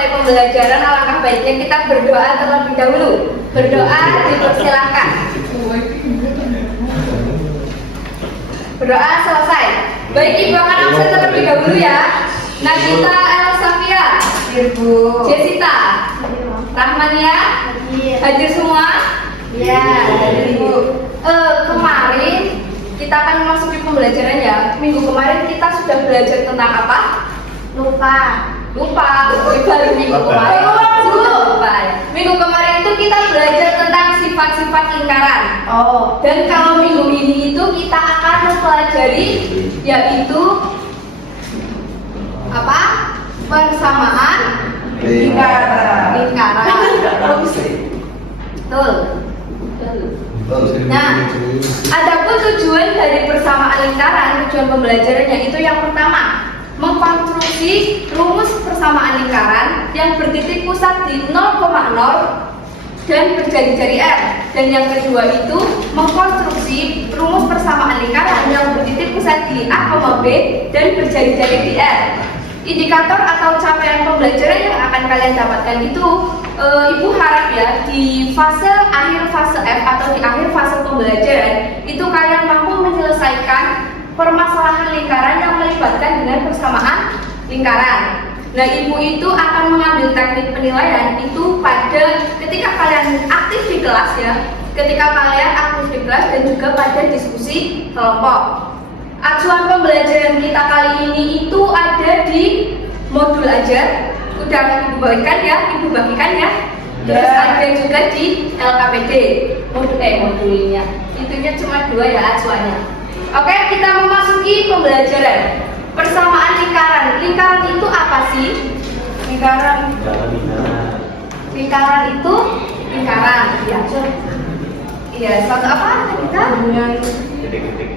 memulai pembelajaran, alangkah baiknya kita berdoa terlebih dahulu. Berdoa dipersilahkan. Berdoa selesai. Baik, Ibu akan absen terlebih dahulu ya. Nagita Elsafia, Ibu. Jessica, Rahmania, hadir semua? Ya, Ibu. Kemarin kita akan memasuki pembelajaran ya. Minggu kemarin kita sudah belajar tentang apa? Lupa. Baru minggu kemarin. Lupa. Minggu kemarin itu kita belajar tentang sifat-sifat lingkaran. Oh. Dan kalau minggu ini itu kita akan mempelajari yaitu apa? Persamaan lingkaran. Betul. Nah, adapun tujuan dari persamaan lingkaran, tujuan pembelajarannya itu yang pertama, mengkonstruksi rumus persamaan lingkaran yang bertitik pusat di 0,0 dan berjari-jari R. Dan yang kedua itu mengkonstruksi rumus persamaan lingkaran yang bertitik pusat di A, B dan berjari-jari di R. Indikator atau capaian pembelajaran yang akan kalian dapatkan itu Ibu harap ya di akhir fase F atau di akhir fase pembelajaran itu kalian mampu menyelesaikan permasalahan lingkaran yang melibatkan dengan persamaan lingkaran. Nah, Ibu itu akan mengambil teknik penilaian itu pada ketika kalian aktif di kelas ya, dan juga pada diskusi kelompok. Acuan pembelajaran kita kali ini itu ada di modul ajar, udah Ibu bagikan ya. Terus ada juga di LKPD modulnya. Itunya cuma 2 ya acuannya. Oke, kita memasuki pembelajaran. Persamaan lingkaran. Lingkaran itu apa sih? Lingkaran itu lingkaran. Iya, suatu apa?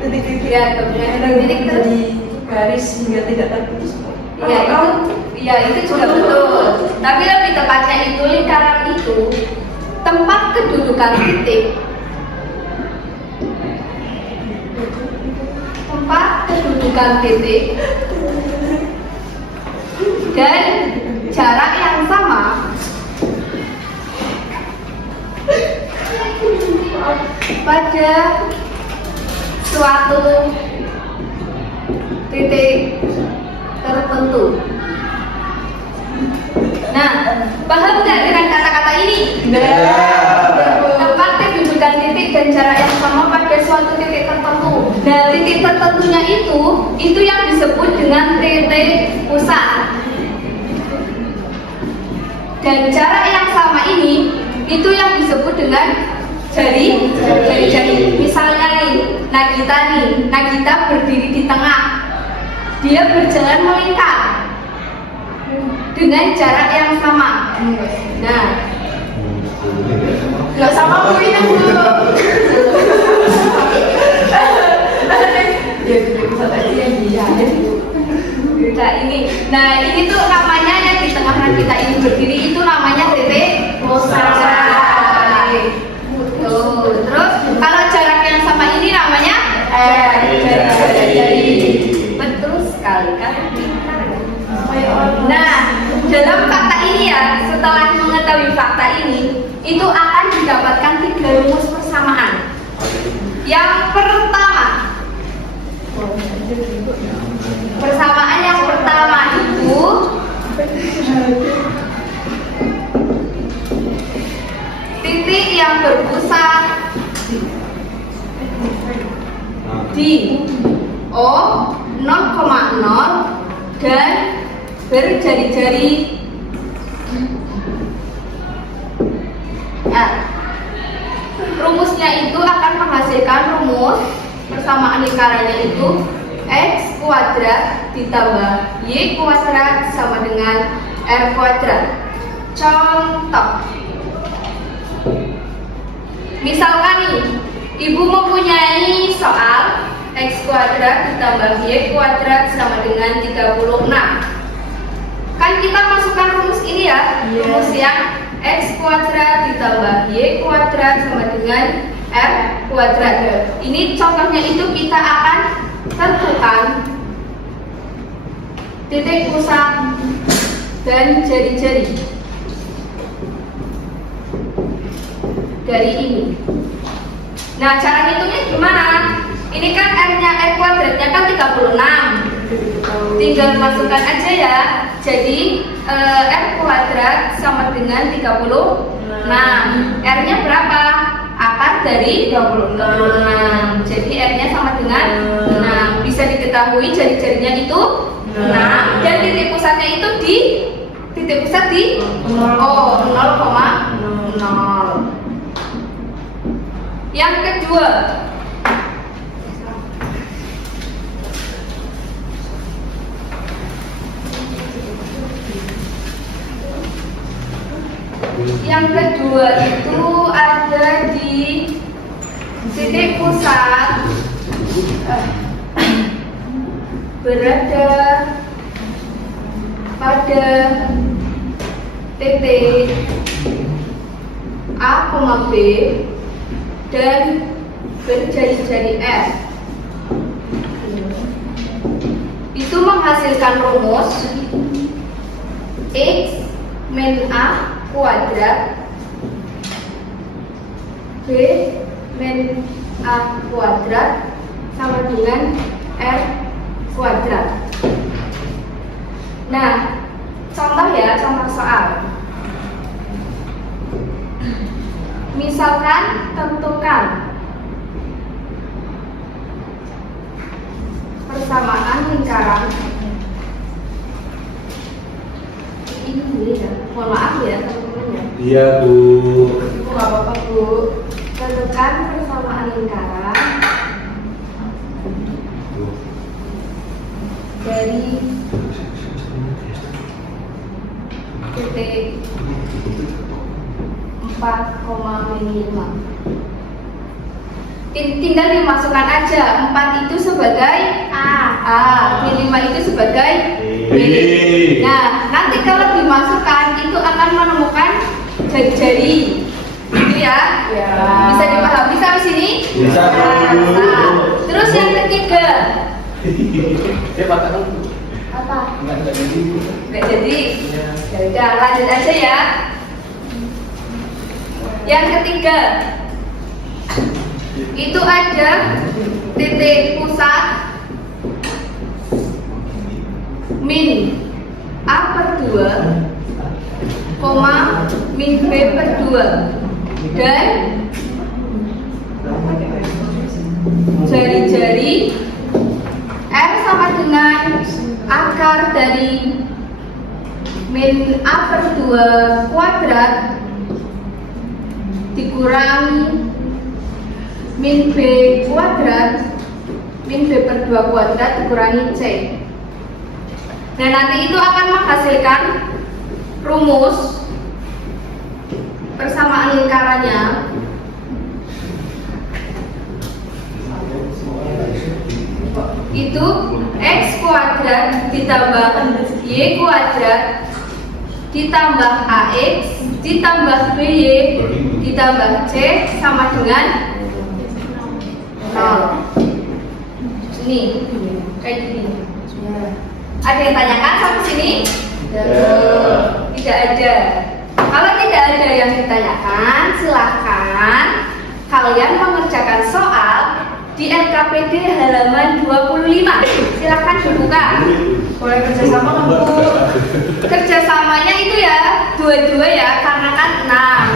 Titik-titik ya, titik terus garis hingga tidak terputus. Itu juga betul. Tapi lebih tepatnya itu lingkaran itu tempat kedudukan titik. Dan jarak yang sama pada suatu titik tertentu. Nah, paham nggak dengan kata-kata ini? Tempat kedudukan titik dan jarak yang sama pada suatu titik tertentu. Nah, titik tertentunya itu yang disebut dengan titik pusat. Dan jarak yang sama ini itu yang disebut dengan jari. Misalnya nih, Nagita berdiri di tengah. Dia berjalan melingkar dengan jarak yang sama. Nah, nggak sama poinnya dulu. Nah ini tuh namanya yang di tengah Nagita ini berdiri itu namanya titik pusat. Terus kalau jarak yang sama ini namanya jari. Betul sekali kan? Nah, dalam fakta ini ya, setelah mengetahui fakta ini, itu akan didapatkan 3 rumus persamaan. Yang pertama, persamaan yang pertama itu titik yang berpusat di O 0,0 dan berjari-jari R. Rumusnya itu akan menghasilkan rumus persamaan lingkarannya itu X kuadrat ditambah Y kuadrat sama dengan R kuadrat. Contoh, misalkan nih, Ibu mempunyai soal X kuadrat ditambah Y kuadrat sama dengan 36. Kan kita masukkan rumus ini ya, rumus yang X kuadrat ditambah Y kuadrat sama dengan R kuadrat. Ini contohnya itu kita akan tentukan titik pusat dan jari-jari dari ini. Nah, cara hitungnya gimana? Ini kan R-nya, R kuadratnya kan 36. Tinggal masukkan aja ya. Jadi R kuadrat sama dengan 36. R-nya berapa? Akar dari 26. Jadi R-nya sama dengan 6. Bisa diketahui jari-jarinya itu 6 dan titik pusatnya itu di titik pusat di 0,0. Yang kedua, itu ada di titik pusat berada pada titik A, B dan berjari-jari F. Itu menghasilkan rumus X min A kuadrat B min A kuadrat sama dengan R kuadrat. Nah, contoh ya, contoh soal. Misalkan tentukan persamaan lingkaran. Ini dulu ya, mohon maaf ya teman-teman ya. Iya Bu. Nggak apa-apa Bu. Tentukan persamaan lingkaran dari titik 4,5. Tinggal dimasukkan aja 4 itu sebagai A, 5 itu sebagai B. Nah, nanti kalau dimasukkan itu akan menemukan jari-jari, gitu ya? Ya. Bisa dipahami sampai sini? Bisa. Nah, terus yang ketiga, apa? Nggak jadi. Ya udah, lanjut aja ya. Yang ketiga, itu ada titik pusat min A per 2, koma min B per 2 dan jari-jari R sama dengan akar dari min A per 2 kuadrat dikurangi min B kuadrat, min B per 2 kuadrat dikurangi C. Nah, nanti itu akan menghasilkan rumus persamaan lingkarannya itu X kuadrat ditambah Y kuadrat ditambah AX ditambah BY ditambah C sama dengan 0. Ini kayak gini. Ada yang tanyakan sampai sini? Tidak ada. Kalau tidak ada yang ditanyakan, silahkan kalian mengerjakan soal di LKPD halaman 25. Silahkan dibuka. Boleh kerjasama nggak Bu? Kerjasamanya itu ya dua-dua ya, karena kan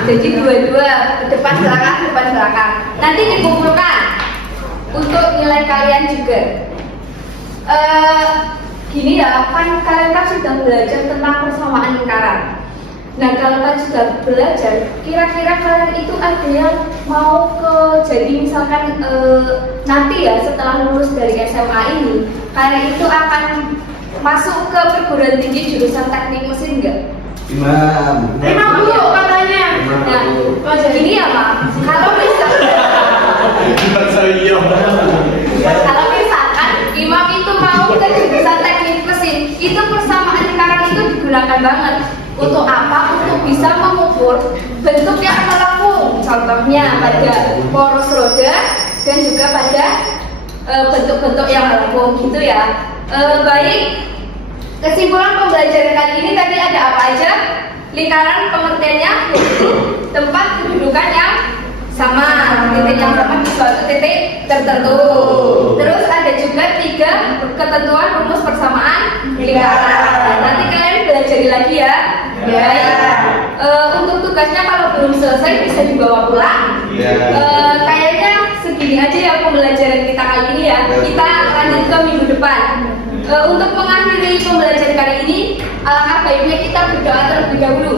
6, jadi dua-dua, depan belakang. Nanti dikumpulkan untuk nilai kalian juga. Gini ya, kan kalian kan sudah belajar tentang persamaan lingkaran. Nah, kalau kalian sudah belajar, kira-kira kalian itu ada yang mau jadi misalkan nanti ya setelah lulus dari SMA ini, kalian itu akan masuk ke perguruan tinggi jurusan teknik mesin enggak? Emang Bu katanya. Nah, gini ya Mak, kalau misalkan Imam itu mau ke jurusan teknik mesin, itu persamaan lingkaran itu digunakan banget. Untuk apa? Untuk bisa mengukur bentuk yang melengkung. Contohnya pada poros roda dan juga pada bentuk-bentuk yang melengkung gitu ya. Baik, Kesimpulan pembelajaran kali ini tadi ada apa aja? Lingkaran pengertiannya yaitu tempat kedudukan yang sama, titik yang sama di suatu titik tertentu. Terus ada juga 3 ketentuan rumus persamaan lingkaran. Nanti kalian belajar lagi ya. Baik. Untuk tugasnya kalau belum selesai bisa dibawa pulang. Kayaknya segini aja ya pembelajaran kita kali ini ya. Kita lanjut ke minggu depan. Untuk mengakhiri pembelajaran kali ini, alangkah baiknya kita berdoa terlebih dahulu.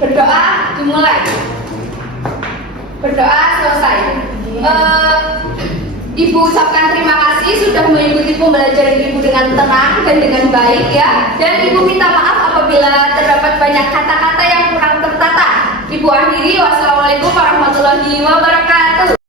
Berdoa dimulai. Berdoa selesai. Ibu ucapkan terima kasih sudah mengikuti pembelajaran Ibu dengan tenang dan dengan baik ya. Dan Ibu minta maaf apabila terdapat banyak kata-kata yang kurang tertata. Ibu akhiri, wassalamualaikum warahmatullahi wabarakatuh.